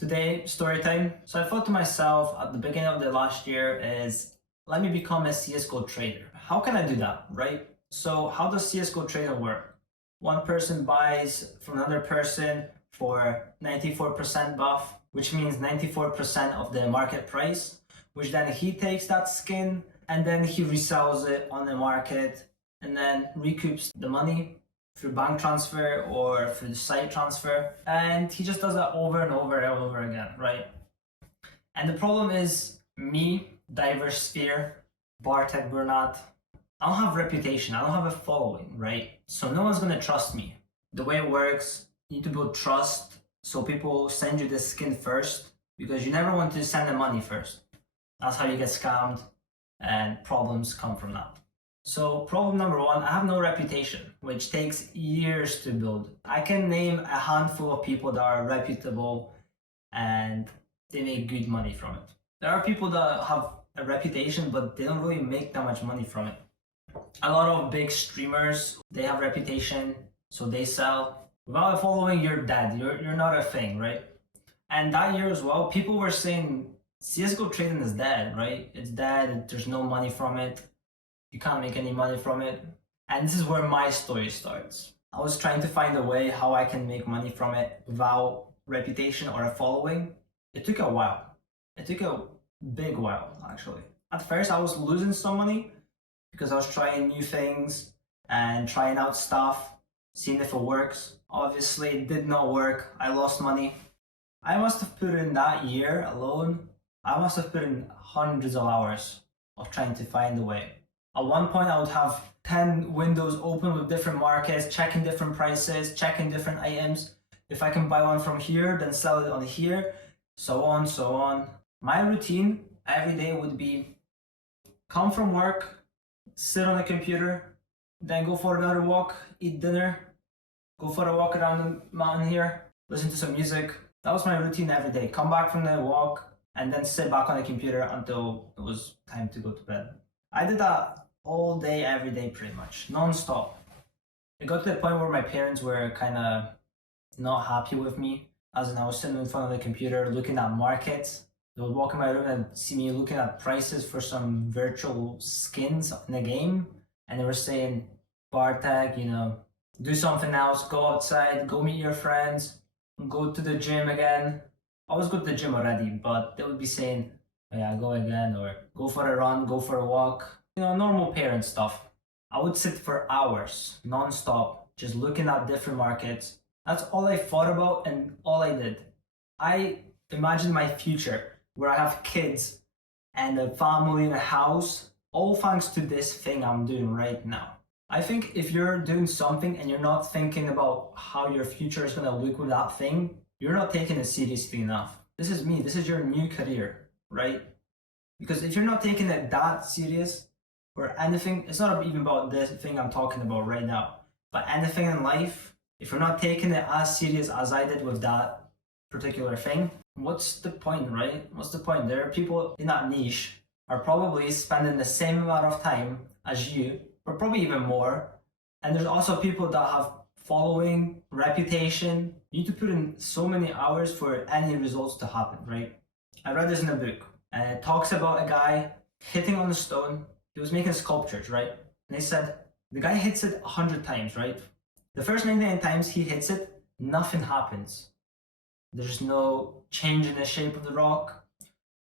Today, story time. So I thought to myself at the beginning of the last year is, let me become a CSGO trader. How can I do that, right? So how does CSGO trading work? One person buys from another person for 94% buff, which means 94% of the market price, which then he takes that skin and then he resells it on the market and then recoups the money through bank transfer or through the site transfer, and he just does that over and over and over again, right? And the problem is me, Diverse Sphere, Bartek Bernat, I don't have reputation, I don't have a following, right? So no one's gonna trust me. The way it works, you need to build trust, so people send you the skin first, because you never want to send them money first. That's how you get scammed, and problems come from that. So problem number one, I have no reputation, which takes years to build. I can name a handful of people that are reputable and they make good money from it. There are people that have a reputation, but they don't really make that much money from it. A lot of big streamers, they have reputation, so they sell. Without a following, you're dead. You're not a thing, right? And that year as well, people were saying CSGO trading is dead, right? It's dead, there's no money from it. You can't make any money from it. And this is where my story starts. I was trying to find a way how I can make money from it without reputation or a following. It took a while. It took a big while, actually. At first, I was losing some money because I was trying new things and trying out stuff, seeing if it works. Obviously, it did not work. I lost money. I must have put in that year alone, I must have put in hundreds of hours of trying to find a way. At one point, I would have 10 windows open with different markets, checking different prices, checking different items. If I can buy one from here, then sell it on here, so on, so on. My routine every day would be come from work, sit on the computer, then go for another walk, eat dinner, go for a walk around the mountain here, listen to some music. That was my routine every day. Come back from the walk and then sit back on the computer until it was time to go to bed. I did that all day, every day, pretty much, non-stop. It got to the point where my parents were kind of not happy with me, as in I was sitting in front of the computer looking at markets. They would walk in my room and see me looking at prices for some virtual skins in the game, and they were saying, Bartek, do something else, go outside, go meet your friends, go to the gym again. I always go to the gym already, but they would be saying, oh yeah, go again, or go for a run, go for a walk. Normal parent stuff. I would sit for hours, non-stop, just looking at different markets. That's all I thought about and all I did. I imagined my future where I have kids and a family and a house, all thanks to this thing I'm doing right now. I think if you're doing something and you're not thinking about how your future is gonna look with that thing, you're not taking it seriously enough. This is me, this is your new career, right? Because if you're not taking it that serious, or anything, it's not even about this thing I'm talking about right now, but anything in life, if you're not taking it as serious as I did with that particular thing, what's the point, right? What's the point? There are people in that niche are probably spending the same amount of time as you, or probably even more. And there's also people that have following, reputation. You need to put in so many hours for any results to happen, right? I read this in a book, and it talks about a guy hitting on a stone. He was making sculptures, right? And they said, the guy hits it 100 times, right? The first 99 times he hits it, nothing happens. There's no change in the shape of the rock.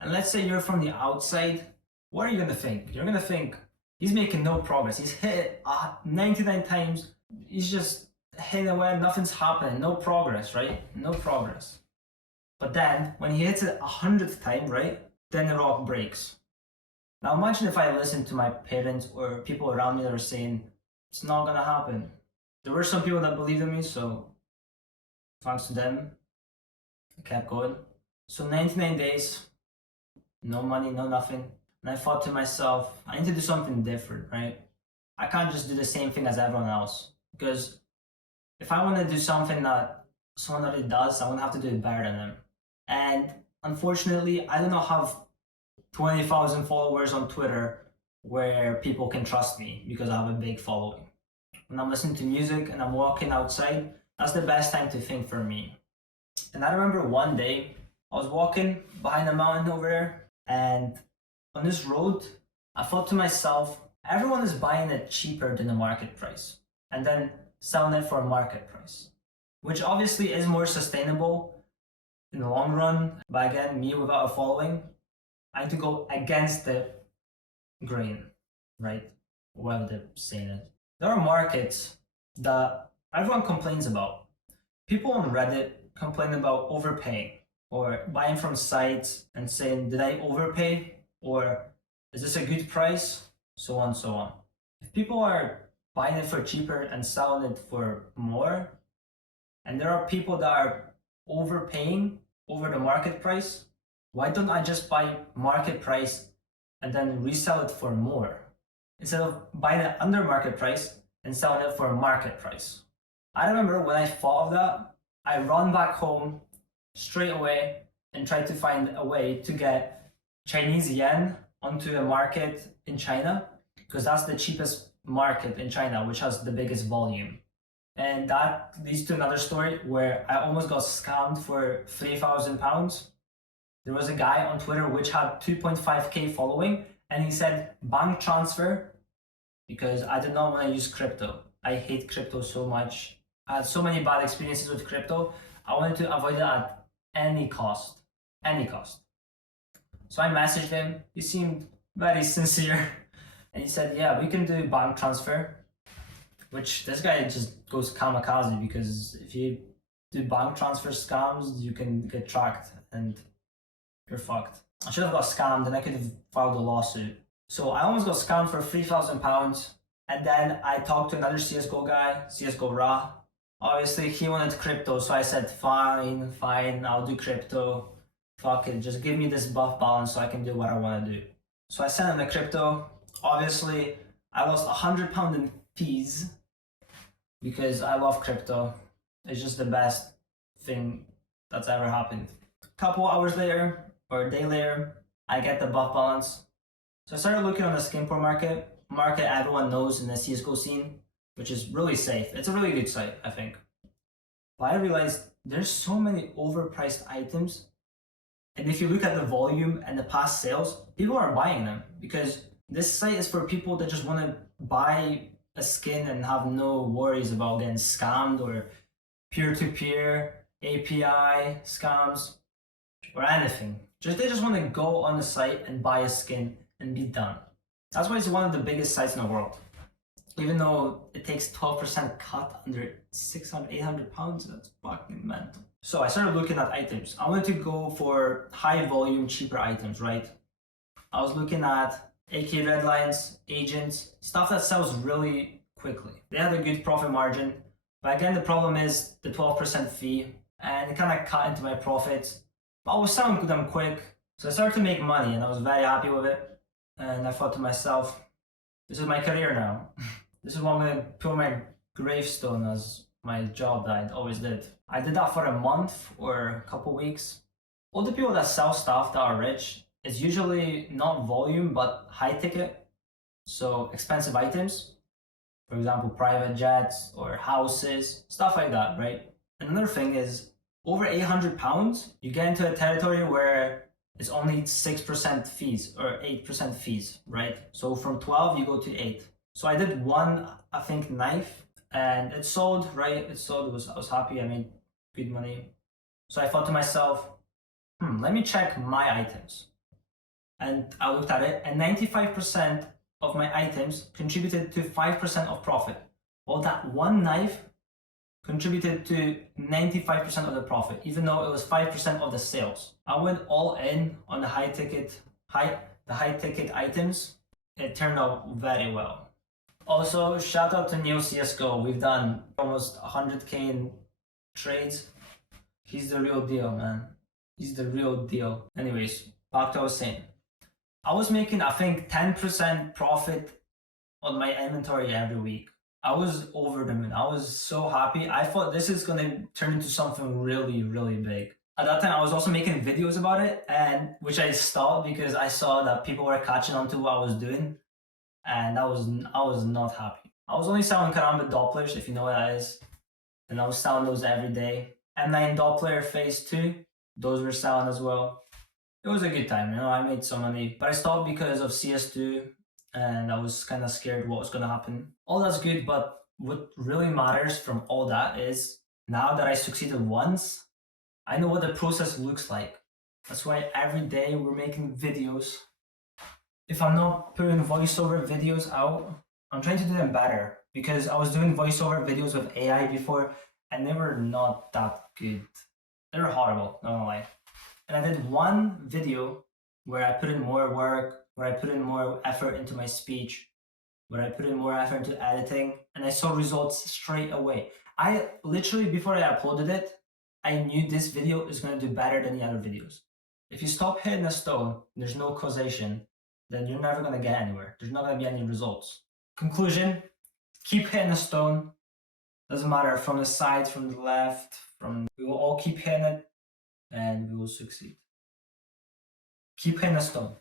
And let's say you're from the outside, what are you gonna think? You're gonna think, he's making no progress. He's hit it 99 times, he's just hitting away, nothing's happening, no progress, right? No progress. But then, when he hits it 100th time, right? Then the rock breaks. Now imagine if I listened to my parents or people around me that were saying, it's not gonna happen. There were some people that believed in me, so thanks to them, I kept going. So 99 days, no money, no nothing. And I thought to myself, I need to do something different, right? I can't just do the same thing as everyone else. Because if I want to do something that someone already does, I want to have to do it better than them. And unfortunately, I do not have 20,000 followers on Twitter where people can trust me because I have a big following. When I'm listening to music and I'm walking outside, that's the best time to think for me. And I remember one day I was walking behind a mountain over there, and on this road, I thought to myself, everyone is buying it cheaper than the market price and then selling it for a market price, which obviously is more sustainable in the long run. But again, me without a following, I need to go against the grain, right? Whatever they're saying it. There are markets that everyone complains about. People on Reddit complain about overpaying or buying from sites and saying, did I overpay? Or is this a good price? So on, so on. If people are buying it for cheaper and selling it for more, and there are people that are overpaying over the market price, why don't I just buy market price and then resell it for more instead of buying it under market price and selling it for a market price? I remember when I thought of that, I run back home straight away and tried to find a way to get Chinese yen onto a market in China, because that's the cheapest market in China, which has the biggest volume. And that leads to another story where I almost got scammed for £3,000. There was a guy on Twitter which had 2.5k following, and he said bank transfer, because I did not want to use crypto. I hate crypto so much. I had so many bad experiences with crypto. I wanted to avoid it at any cost. Any cost. So I messaged him. He seemed very sincere. And he said, yeah, we can do bank transfer. Which this guy just goes kamikaze, because if you do bank transfer scams, you can get tracked and you're fucked. I should have got scammed and I could have filed a lawsuit. So I almost got scammed for £3,000. And then I talked to another CSGO guy, CSGO Ra. Obviously, he wanted crypto, so I said, fine, I'll do crypto. Fuck it, just give me this buff balance so I can do what I want to do. So I sent him the crypto. Obviously, I lost £100 in fees because I love crypto. It's just the best thing that's ever happened. A couple hours later, or a day later, I get the buff balance. So I started looking on the skin pool market everyone knows in the CSGO scene, which is really safe. It's a really good site, I think. But I realized there's so many overpriced items. And if you look at the volume and the past sales, people are buying them, because this site is for people that just want to buy a skin and have no worries about getting scammed or peer-to-peer API scams or anything. They just want to go on the site and buy a skin and be done. That's why it's one of the biggest sites in the world. Even though it takes 12% cut under 600, 800 pounds, that's fucking mental. So I started looking at items. I wanted to go for high volume, cheaper items, right? I was looking at AK Redlines, agents, stuff that sells really quickly. They had a good profit margin, but again, the problem is the 12% fee, and it kind of cut into my profits. But I was selling them quick, so I started to make money, and I was very happy with it. And I thought to myself, this is my career now. This is what I'm gonna put on my gravestone as my job that I always did. I did that for a month or a couple weeks. All the people that sell stuff that are rich, it's usually not volume, but high ticket. So expensive items, for example, private jets or houses, stuff like that, right? Another thing is, over £800, you get into a territory where it's only 6% fees or 8% fees, right? So from 12, you go to 8. So I did one, I think, knife, and it sold, right? It sold, I was happy, I made good money. So I thought to myself, let me check my items. And I looked at it, and 95% of my items contributed to 5% of profit. Well, that one knife contributed to 95% of the profit, even though it was 5% of the sales. I went all in on the high ticket items. It turned out very well. Also, shout out to Neo CSGO. We've done almost 100k in trades. He's the real deal, man. He's the real deal. Anyways, back to what I was saying. I was making, I think, 10% profit on my inventory every week. I was over the moon. I was so happy. I thought this is gonna turn into something really, really big. At that time, I was also making videos about it, and which I stopped because I saw that people were catching on to what I was doing, and I was not happy. I was only selling Karambit Dopplers, if you know what that is, and I was selling those every day. M9 Doppler Phase 2, Those were selling as well. It was a good time, I made some money, but I stopped because of CS2 and I was kind of scared what was going to happen. All that's good, but what really matters from all that is now that I succeeded once, I know what the process looks like. That's why every day we're making videos. If I'm not putting voiceover videos out, I'm trying to do them better because I was doing voiceover videos with AI before and they were not that good. They were horrible, not gonna lie. And I did one video where I put in more work, where I put in more effort into my speech, where I put in more effort into editing, and I saw results straight away. I literally, before I uploaded it, I knew this video is going to do better than the other videos. If you stop hitting a stone, there's no causation, then you're never going to get anywhere. There's not going to be any results. Conclusion, keep hitting a stone. Doesn't matter from the side, from the left, we will all keep hitting it and we will succeed. Keep hitting a stone.